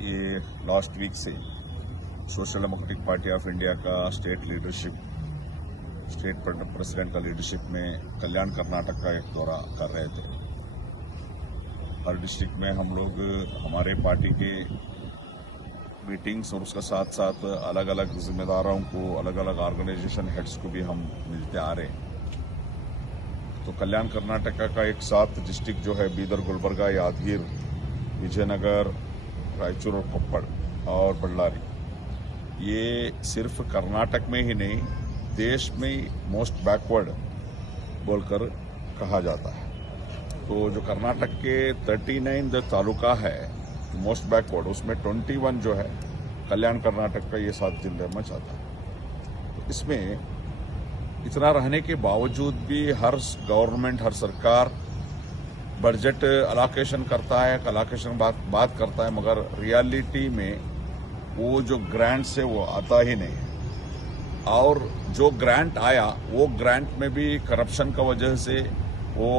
ये last week से social democratic party of India का स्टेट प्रेसिडेंट का लीडरशिप में कल्याण कर्नाटक का एक दौरा कर रहे थे। हर डिस्ट्रिक्ट में हम लोग हमारे पार्टी के मीटिंग्स और उसका साथ साथ अलग अलग जिम्मेदारों को, अलग अलग ऑर्गेनाइजेशन हेड्स को भी हम मिलते आ रहे हैं। तो कल्याण कर्नाटक का एक 7 डिस्ट्रिक्ट जो है बीदर, गुलबर्गा, यादगीर, विजयनगर, रायचूर और कोप्पड़ और बल्लारी, ये सिर्फ कर्नाटक में ही नहीं देश में मोस्ट बैकवर्ड बोलकर कहा जाता है। तो जो कर्नाटक के 39 जो तालुका है मोस्ट बैकवर्ड, उसमें 21 जो है कल्याण कर्नाटक का ये 7 जिले में जाता है। तो इसमें इतना रहने के बावजूद भी हर गवर्नमेंट, हर सरकार बजट अलोकेशन करता है, अलोकेशन बात करता है, मगर रियलिटी में वो जो ग्रांट्स है वो आता ही नहीं है। और जो ग्रांट आया वो ग्रांट में भी करप्शन का वजह से वो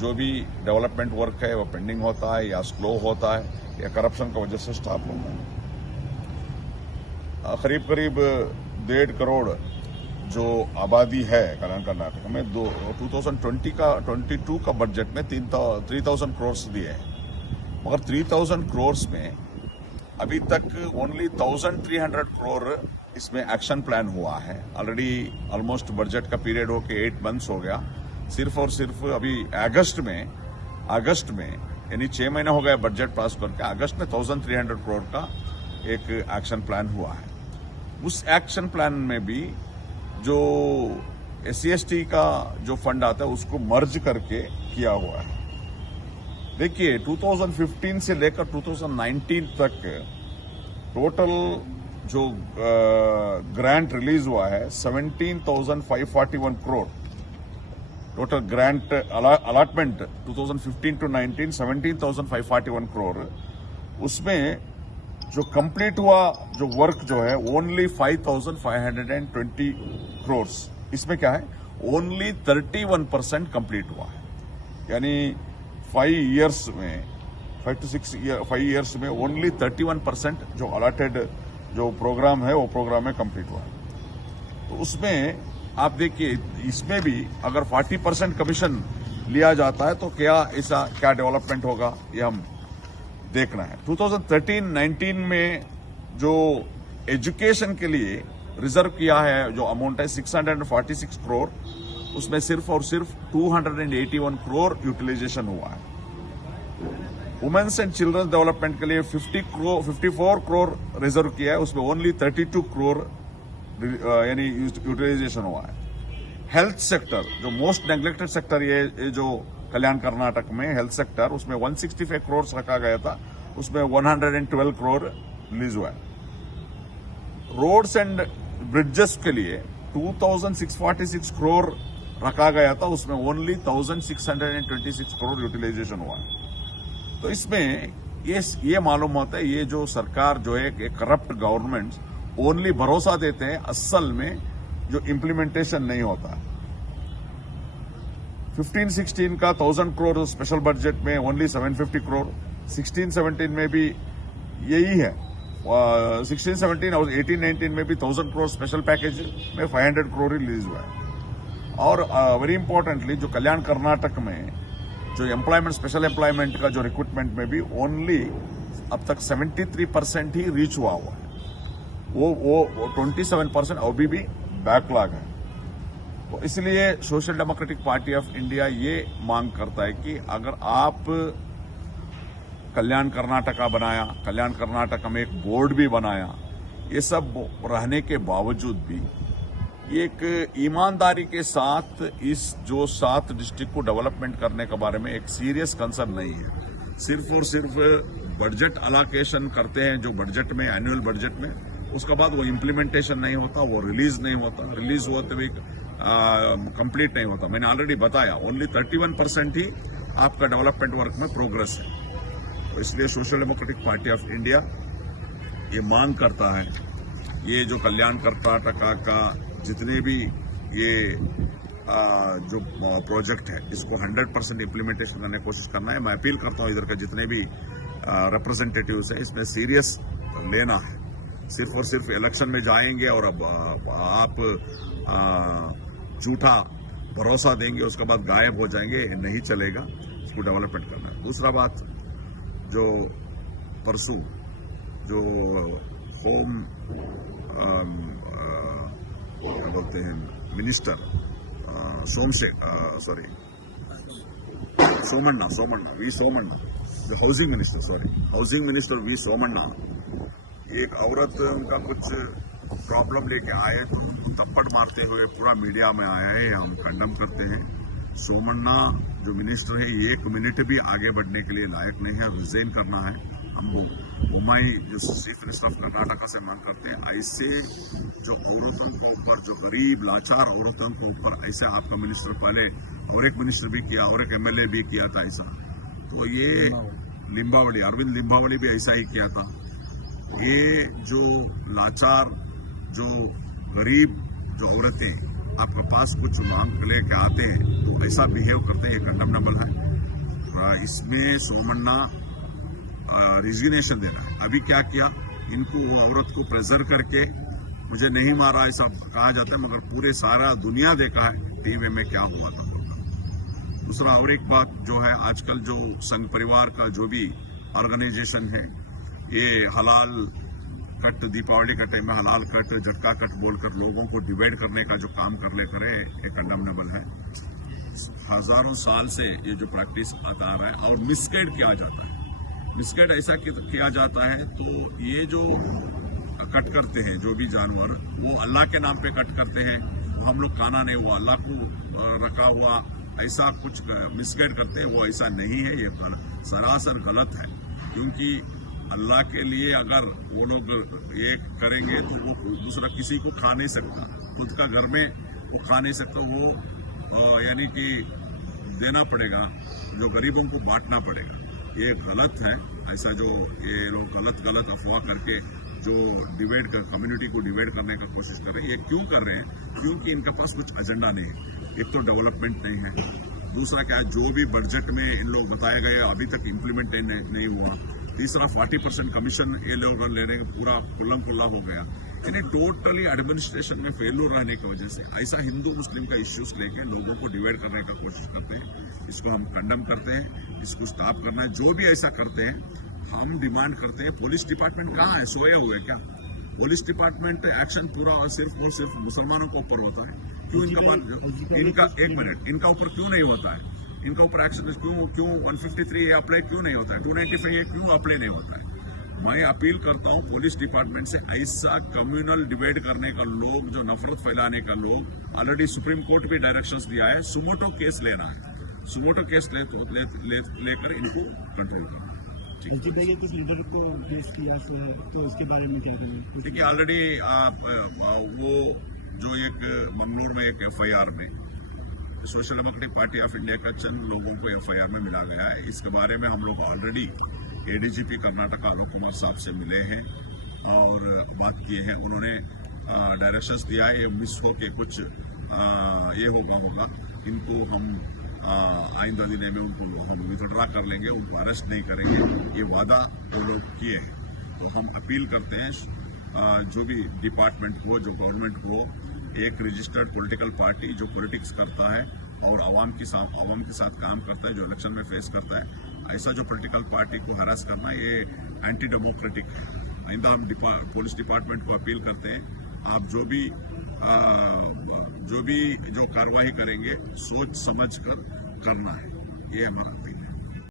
जो भी डेवलपमेंट वर्क है वो पेंडिंग होता है या स्लो होता है या करप्शन की वजह से स्टॉप होता है। करीब 1.5 करोड़ जो आबादी है कल्याण कर्नाटक में 2022 का बजट में 3,000 करोड़ दिए हैं, मगर 3,000 करोड़ में अभी तक ओनली 1,300 करोड़ इसमें एक्शन प्लान हुआ है। ऑलरेडी ऑलमोस्ट बजट का पीरियड होके 8 मंथ्स हो गया। सिर्फ और सिर्फ अभी अगस्त में यानी 6 महीने हो गए बजट पास करके, अगस्त में 1,300 करोड़ का एक एक्शन प्लान हुआ है। उस एक्शन प्लान में भी जो SC/ST का जो फंड आता है उसको मर्ज करके किया हुआ है। देखिए 2015 से लेकर 2019 तक टोटल जो ग्रांट रिलीज हुआ है 17,541 crore. Total grant allotment 2015 to 19 17,541 crore. उसमें जो कंप्लीट हुआ जो वर्क जो है ओनली 5,520 करोड़। इसमें क्या है, ओनली 31% कंप्लीट हुआ है। यानी 5 इयर्स में ओनली 31% जो अलॉटेड जो प्रोग्राम है वो प्रोग्राम में कंप्लीट हुआ है। तो उसमें आप देखिए, इसमें भी अगर 40% कमीशन लिया जाता है तो क्या डेवलपमेंट होगा ये हम देखना है। 2013-19 में जो एजुकेशन के लिए रिजर्व किया है जो अमाउंट है 646 करोड़, उसमें सिर्फ और सिर्फ 281 करोड़ यूटिलाइजेशन हुआ है। वुमेन्स एंड चिल्ड्रंस डेवलपमेंट के लिए 54 करोड़ रिजर्व किया है, उसमें ओनली 32 करोड़ यानी यूटिलाइजेशन हुआ है। हेल्थ सेक्टर जो मोस्ट नेग्लेक्टेड सेक्टर, ये जो कल्याण कर्नाटक में हेल्थ सेक्टर, उसमें 165 करोड़ रखा गया था, उसमें 112 करोड़ रिलीज हुआ है। रोड्स एंड ब्रिजेस के लिए 2,646 करोड़ रखा गया था, उसमें ओनली 1,626 करोड़ यूटिलाइजेशन हुआ है। तो इसमें ये मालूम होता है ये जो सरकार जो है करप्ट गवर्नमेंट ओनली भरोसा देते हैं, असल में जो इम्प्लीमेंटेशन नहीं होता। 15-16 का 1,000 करोड़ स्पेशल बजट में ओनली 750 करोड़, 16-17 में भी यही है। 16-17 और 18-19 में भी 1,000 करोड़ स्पेशल पैकेज में 500 करोड़ रिलीज हुआ है। और वेरी इंपॉर्टेंटली जो कल्याण कर्नाटक में जो एम्प्लॉयमेंट, स्पेशल एम्प्लॉयमेंट का जो रिक्रूटमेंट में भी ओनली अब तक 73% ही रीच हुआ है। वो 27% अभी भी बैकलॉग है। तो इसलिए social democratic party of India ये मांग करता है कि अगर आप कल्याण कर्नाटका बनाया, कल्याण कर्नाटका में एक बोर्ड भी बनाया, ये सब रहने के बावजूद भी एक ईमानदारी के साथ इस जो 7 डिस्ट्रिक्ट को डेवलपमेंट करने के बारे में एक सीरियस कंसर्न नहीं है। सिर्फ और सिर्फ बजट अलोकेशन करते हैं जो बजट में, एनुअल बजट में, उसके बाद वो इम्प्लीमेंटेशन नहीं होता, वो रिलीज नहीं होता, रिलीज होते भी कंप्लीट नहीं होता। मैंने ऑलरेडी बताया ओनली 31% ही आपका डेवलपमेंट वर्क में प्रोग्रेस है। तो इसलिए social democratic party of India ये मांग करता है ये जो कल्याण कर्नाटका का जितने भी ये जो प्रोजेक्ट है इसको 100% इम्प्लीमेंटेशन करने की कोशिश करना है। मैं अपील करता हूँ इधर के जितने भी रिप्रेजेंटेटिव्स हैं, इसमें सीरियस लेना है। सिर्फ और सिर्फ इलेक्शन में जाएंगे और अब आप झूठा भरोसा देंगे उसके बाद गायब हो जाएंगे, नहीं चलेगा। इसको डेवलपमेंट करना है। दूसरा बात, जो परसों जो होम क्या बोलते हैं मिनिस्टर सोमण्णा वी सोमण्णा, जो हाउसिंग मिनिस्टर वी सोमण्णा, एक औरत उनका कुछ प्रॉब्लम लेके आए तो उनको थप्पड़ मारते हुए पूरा मीडिया में आया है। हम कंडम करते हैं। सोमण्णा जो मिनिस्टर है 1 मिनट भी आगे बढ़ने के लिए लायक नहीं है, रिजाइन करना है। हम बोम्माई जो चीफ मिनिस्टर ऑफ कर्नाटका से मांग करते हैं, ऐसे जो औरतों के ऊपर, जो गरीब लाचार औरतों के ऊपर ऐसे आपका मिनिस्टर पहले और एक मिनिस्टर भी किया और एक MLA भी किया था ऐसा। तो ये अरविंद लिम्बावली भी ऐसा ही किया था। ये जो लाचार, जो गरीब, जो औरतें आपके पास कुछ मांग लेके आते हैं तो ऐसा बिहेव करते हैं, ये कंडमनेबल है। इसमें सोमण्णा रिजिग्नेशन देना है। अभी क्या किया, इनको औरत को प्रेजर करके मुझे नहीं मारा ऐसा कहा जाता है, मगर पूरे सारा दुनिया देखा है टीवी में क्या हुआ था। दूसरा और एक बात जो है, आजकल जो संघ परिवार का जो भी ऑर्गेनाइजेशन है, ये हलाल कट, दीपावली के टाइम में हलाल कट, झटका कट बोलकर लोगों को डिवाइड करने का जो काम करे ये कंडमनेबल है। हजारों साल से ये जो प्रैक्टिस आता आ रहा है और मिसगाइड किया जाता है। मिसगाइड ऐसा किया जाता है तो ये जो कट करते हैं जो भी जानवर, वो अल्लाह के नाम पे कट करते हैं। वो हम लोग खाना नहीं, वो अल्लाह को रखा हुआ ऐसा कुछ मिसगाइड करते हैं, वो ऐसा नहीं है। ये सरासर गलत है, क्योंकि अल्लाह के लिए अगर वो लोग ये करेंगे तो वो दूसरा किसी को खा नहीं सकता, खुद का घर में वो खा नहीं सकता, वो यानी कि देना पड़ेगा, जो गरीबों को बांटना पड़ेगा। ये गलत है। ऐसा जो ये लोग गलत अफवाह करके जो डिवाइड कर, कम्युनिटी को डिवाइड करने का कोशिश कर रहे हैं, ये क्यों कर रहे हैं? क्योंकि इनके पास कुछ एजेंडा नहीं है। एक तो डेवलपमेंट नहीं है, दूसरा क्या है, जो भी बजट में इन लोग बताए गए अभी तक इम्प्लीमेंट नहीं हुआ। तीसरा 40% कमीशन ये लोग लेने का पूरा खुल्ला हो गया। यानी टोटली एडमिनिस्ट्रेशन में फेल्योर रहने की वजह से ऐसा हिंदू मुस्लिम का इश्यूज लेके लोगों को डिवाइड करने का कोशिश करते हैं। इसको हम कंडम करते हैं, इसको स्टॉप करना है। जो भी ऐसा करते हैं हम डिमांड करते हैं। पुलिस डिपार्टमेंट कहाँ है? सोए हुए क्या? पुलिस डिपार्टमेंट एक्शन पूरा और सिर्फ मुसलमानों के ऊपर होता है। क्यों इनका ऊपर क्यों नहीं होता है? इनका ऊपर एक्शन क्यों 153 अप्लाई क्यों नहीं होता है? 295 क्यों अप्लाई नहीं होता है? मैं अपील करता हूं पुलिस डिपार्टमेंट से, ऐसा कम्युनल डिवाइड करने का लोग, जो नफरत फैलाने का लोग, ऑलरेडी सुप्रीम कोर्ट पे डायरेक्शंस दिया है, सुमोटो केस लेना है। सुमोटो केस लेकर इनको कंट्रोल करना। किस लीडर को केस किया तो इसके बारे में क्या करें? देखिए, ऑलरेडी वो जो एक ममनोर में एक FIR में social democratic party of India का चंद लोगों को FIR में मिला गया है। इसके बारे में हम लोग ऑलरेडी ADGP कर्नाटका अरुण कुमार साहब से मिले हैं और बात किए हैं। उन्होंने डायरेक्शंस दिया है, ये मिस हो के कुछ ये होगा, इनको हम आइंदा दिने में उनको हम विथड्रा कर लेंगे, उनको अरेस्ट नहीं करेंगे, ये वादा वो लोग किए हैं। तो हम अपील करते हैं जो भी डिपार्टमेंट हो, जो गवर्नमेंट हो, एक रजिस्टर्ड पॉलिटिकल पार्टी जो पॉलिटिक्स करता है और आवाम के साथ काम करता है, जो इलेक्शन में फेस करता है, ऐसा जो पॉलिटिकल पार्टी को हरास करना, ये एंटी डेमोक्रेटिक है। आइंदा हम पुलिस डिपार्टमेंट को अपील करते हैं, आप जो भी कार्रवाई करेंगे सोच समझ कर करना है, ये हमारा अपील है।